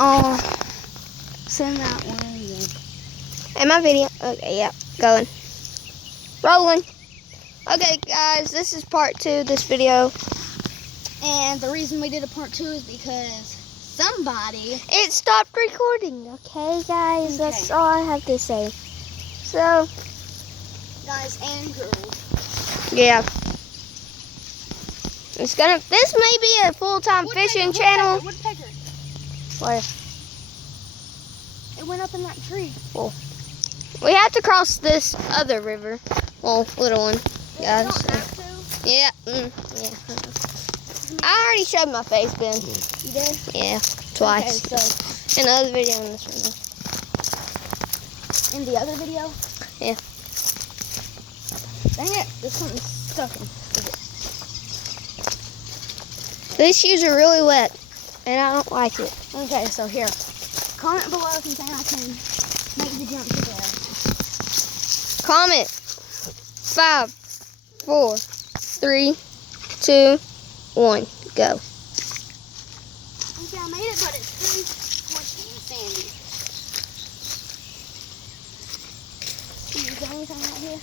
Oh, send that one again. In my video. Okay, yeah, going. Rolling. Okay, guys, this is part 2 of this video. And the reason we did a part 2 is because somebody... It stopped recording, okay, guys? Okay. That's all I have to say. So, Guys and girls. yeah. This may be a full-time fishing channel. Woodpecker. Where? It went up in that tree. We have to cross this other river. Well, little one. You Guys. don't have to. Yeah. Yeah. I already showed my face, Ben. You did? Yeah, twice. Okay, so In the other video and this one. in the other video? Yeah. Dang it, there's something stuck in it. These shoes are really wet, and I don't like it. Okay, so here. Comment below if you think I can make the jump to there. Comment. 5, 4, 3, 2, 1, go. Okay, I made it, but it's too squishy and sandy. Is there anything out here?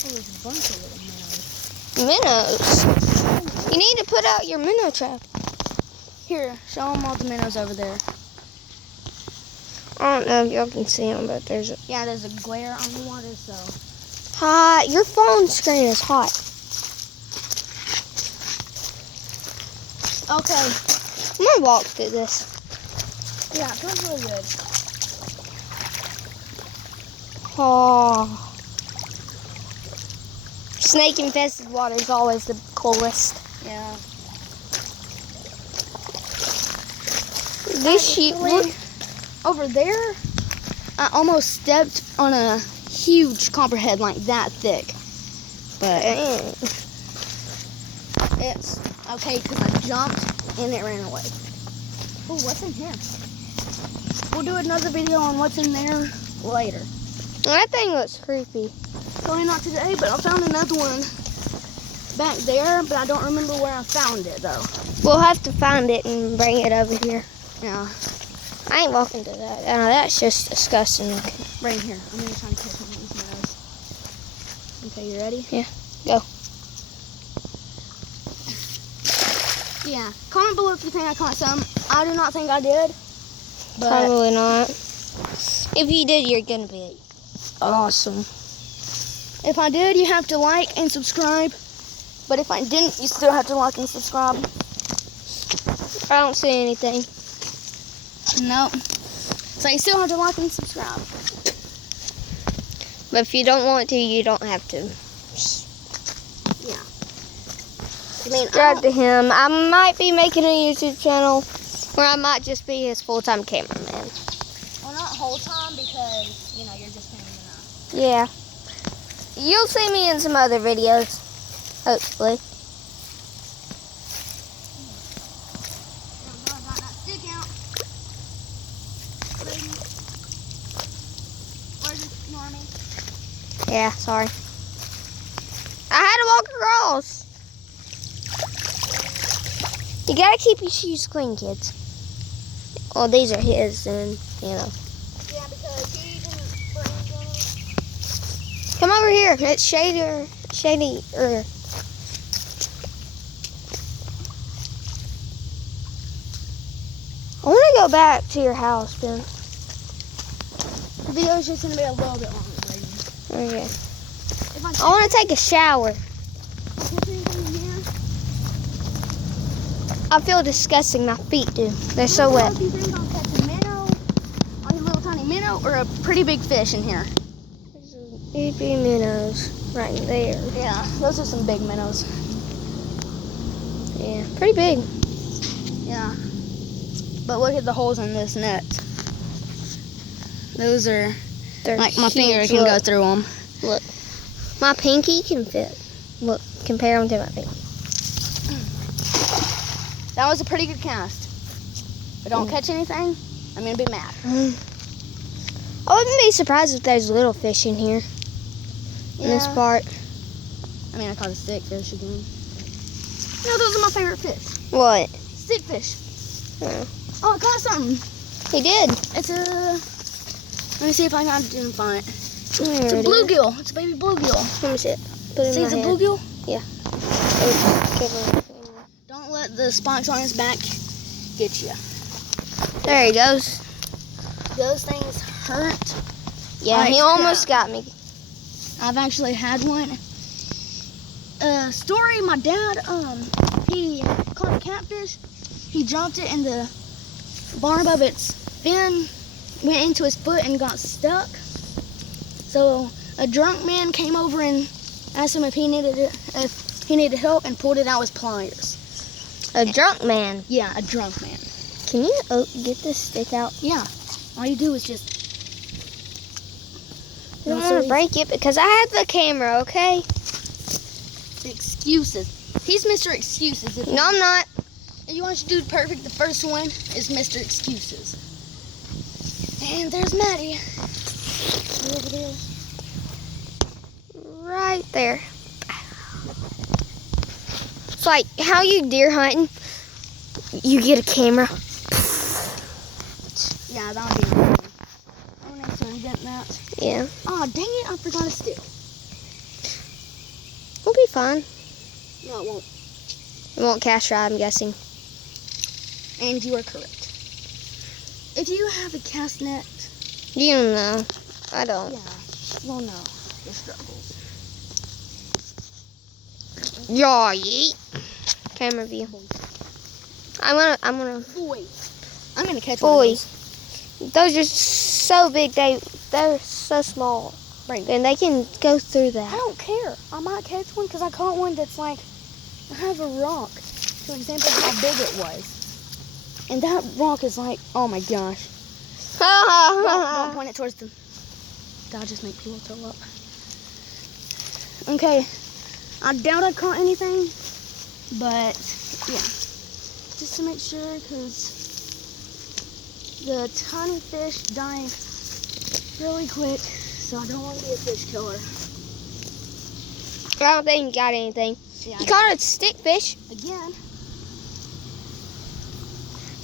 Oh, there's a bunch of little minnows. Minnows. You need to put out your minnow trap. Here, show them all the minnows over there. I don't know if y'all can see them, but there's a... Yeah, there's a glare on the water, so... Hot. Your phone screen is hot. Okay. I'm going to walk through this. Yeah, it feels really good. Oh. Snake-infested water is always the coolest. Yeah. This sheep... Actually, over there, I almost stepped on a huge copperhead like that thick. But it's okay because I jumped and it ran away. Oh, what's in here? We'll do another video on what's in there later. That thing looks creepy. Probably not today, but I found another one back there, but I don't remember where I found it though. We'll have to find it and bring it over here. Yeah. I ain't walking to that. That's just disgusting looking. Right here. I'm going to try to catch one of these minnows. Okay, you ready? Yeah, go. Yeah. Comment below if you think I caught some. I do not think I did. But Probably not. If you did, you're going to be awesome. if I did, you have to like and subscribe. But if I didn't, you still have to like and subscribe. I don't see anything. Nope. So you still have to like and subscribe. But if you don't want to, you don't have to. Yeah. I mean, Subscribe to him. I might be making a YouTube channel where I might just be his full-time cameraman. well, not whole time because, you know, you're just hanging out. Yeah. You'll see me in some other videos. Hopefully. I got that stick out. Where's this, Normie? Yeah, sorry. I had to walk across. You gotta keep your shoes clean, kids. Well, these are his, and you know. Yeah, because he didn't bring any. Come over here. It's shady. I want to go back to your house, Ben. The video's just gonna be a little bit longer, baby. Okay. If I I want to take a shower. catch anything in here, I feel disgusting. My feet do. They're so let wet. me know if you think I'll catch a minnow, like a little tiny minnow, or a pretty big fish in here. There's baby minnows right there. Yeah, those are some big minnows. Yeah, pretty big. Yeah. But look at the holes in this net. Those are, They're like, my huge. finger can go Look, through them. Look, my pinky can fit. Look, compare them to my pinky. That was a pretty good cast. If I don't catch anything, I'm going to be mad. I wouldn't be surprised if there's little fish in here. In this Yeah. part. I mean, I caught a stick fish again. No, those are my favorite fish. What? Stick fish. Oh, I caught something. He did. It's a. Let me see if I can identify it. There It's a it is. bluegill. It's a baby bluegill. Let me see it. Put it See, in it's my a hand. bluegill. Oh, Don't let the spikes on his back get you. there he goes. Those things hurt. Yeah, Like he almost crap. got me. I've actually had one. Story, my dad, he caught a catfish. He dropped it in the barb of its fin, went into his foot and got stuck. So a drunk man came over and asked him if he needed help and pulled it out with pliers. A drunk man. Yeah, a drunk man. Can you get this stick out? Yeah, all you do is just. I don't want to break it because I have the camera, okay? Excuses. He's Mr. Excuses. No, I'm not. If you want your dude perfect, the first one is Mr. Excuses. And there's Maddie. Over there. Right there. It's like how you deer hunting. You get a camera. Yeah, that'll be good. Oh, next time, get that. Yeah. Oh, dang it, I forgot a stick. We'll be fine. No, it won't. It won't cast dry, I'm guessing. And you are correct. If you have a cast net, You don't know. I don't. yeah, you'll know your struggles. Yeah, yeet. Camera view. I'm gonna. Boy, I'm gonna catch one of Boy. those. Those are so big. They're so small. Right. And they can go through I that. don't care. I might catch one because I caught one that's like, I have a rock. For example, how big it was. And that rock is like, oh my gosh. Don't point it towards the. That'll just make people throw up. Okay, I doubt I caught anything, but yeah, just to make sure, because the tiny fish die really quick, so I don't want to be a fish killer. I don't think you got anything. Yeah, You caught a stick fish. again.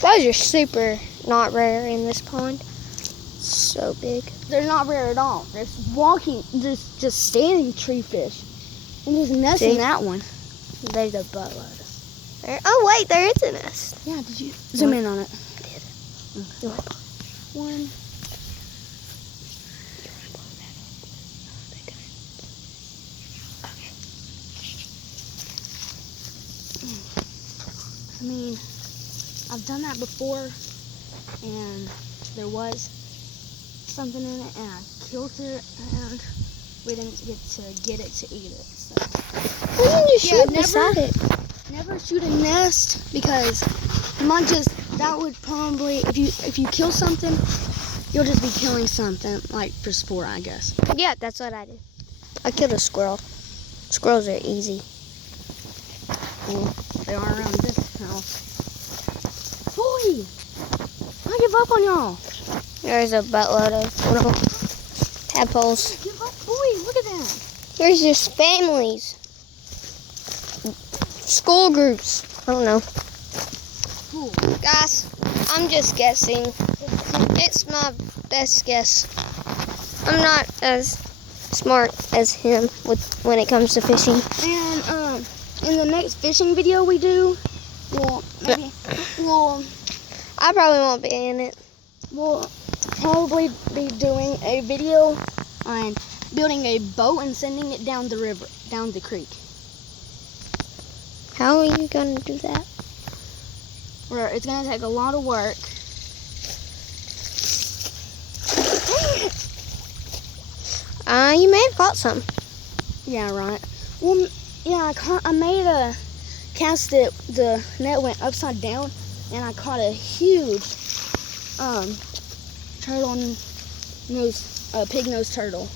Those are super not rare in this pond. So big. They're not rare at all. They're just standing tree fish. And there's a nest See? in that one. There's a buttload. There. Oh wait, there is a nest. Yeah, did you zoom in on it? I did. Okay. You want to One. I mean, I've done that before, and there was something in it, and I killed it, and we didn't get to eat it. So You can just Yeah, shoot never- beside it. never shoot a nest because you might that would probably if you kill something, you'll just be killing something like for sport, I guess. Yeah, that's what I did. I killed a squirrel. Squirrels are easy. Well, they are around this house. Boy, I give up on y'all. There's a buttload of little tadpoles. Give up, boy. Look at that. There's just families. School groups. I don't know. Cool. Guys, I'm just guessing. It's my best guess. I'm not as smart as him when it comes to fishing. And in the next fishing video we do, we'll I probably won't be in it. we'll probably be doing a video on building a boat and sending it down the river, down the creek. How are you going to do that? Where it's gonna take a lot of work. You may have caught some. Yeah, right. Well, yeah, I made a cast that the net went upside down, and I caught a huge pig-nosed turtle.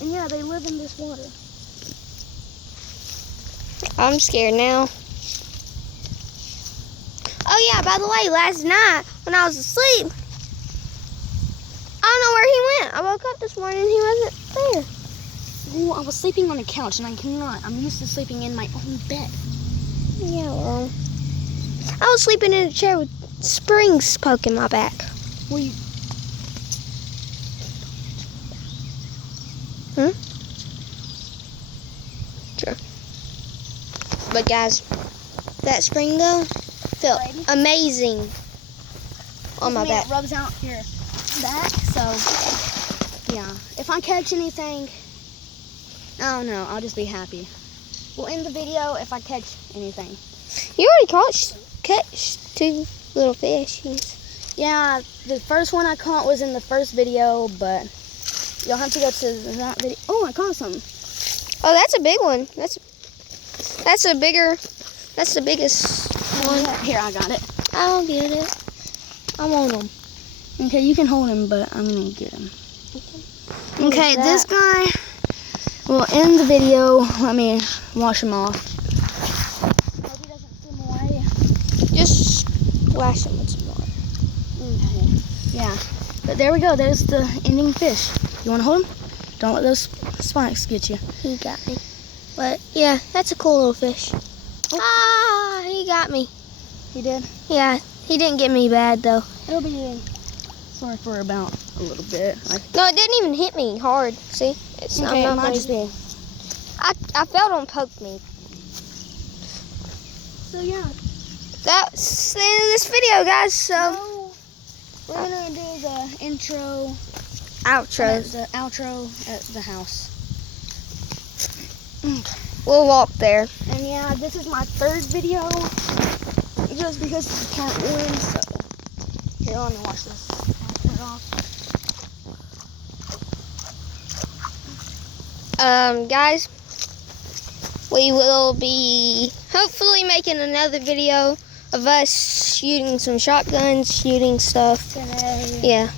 And yeah, they live in this water. I'm scared now. Oh yeah, by the way, last night when I was asleep, I don't know where he went. I woke up this morning and he wasn't there. Well, I was sleeping on a couch, and I cannot. I'm used to sleeping in my own bed. Yeah, well, I was sleeping in a chair with springs poking my back. Well, you, But guys, that spring though felt Brady? amazing on my I mean, back. it rubs out your back, so yeah. If I catch anything, I don't know, I'll just be happy. We'll end the video if I catch anything. You already catch 2 little fishies. Yeah, the first one I caught was in the first video, but you'll have to go to that video. Oh, I caught something. Oh, that's a big one. That's the biggest one. Here, I got it. I'll get it. I want them. Okay, you can hold him, but I'm gonna get him. Who's Okay, that? this guy will end the video. Let me wash him off. Hope he doesn't swim away. Just splash them with some water. Okay. Yeah, but there we go. There's the ending fish. You wanna hold him? Don't let those spikes get you. He got me. But yeah, that's a cool little fish. Ah, he got me. He did? Yeah, he didn't get me bad though. It'll be sore for about a little bit. No, it didn't even hit me hard. See, it's Okay, I'm it not might just lazy. be. I felt him poke me. So yeah, That's the end of this video, guys. So so we're gonna do the intro, outros. the outro at the house. We'll walk there. And yeah, this is my 3rd video, just because it's part 1. So here, let me watch this. I'll turn it off. Guys, we will be hopefully making another video of us shooting some shotguns, shooting stuff. Today. Yeah.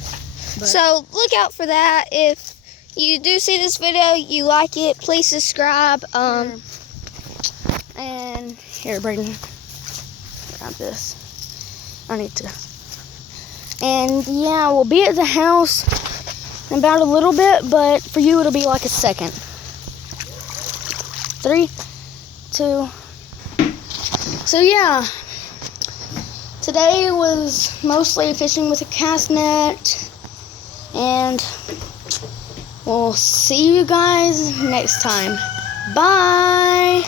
But- So look out for that. If you do see this video, you like it, please subscribe. And here, Braden, grab this. I need to. And yeah, we'll be at the house in about a little bit, but for you it'll be like a second. 3, 2. So yeah, today was mostly fishing with a cast net, and we'll see you guys next time. Bye.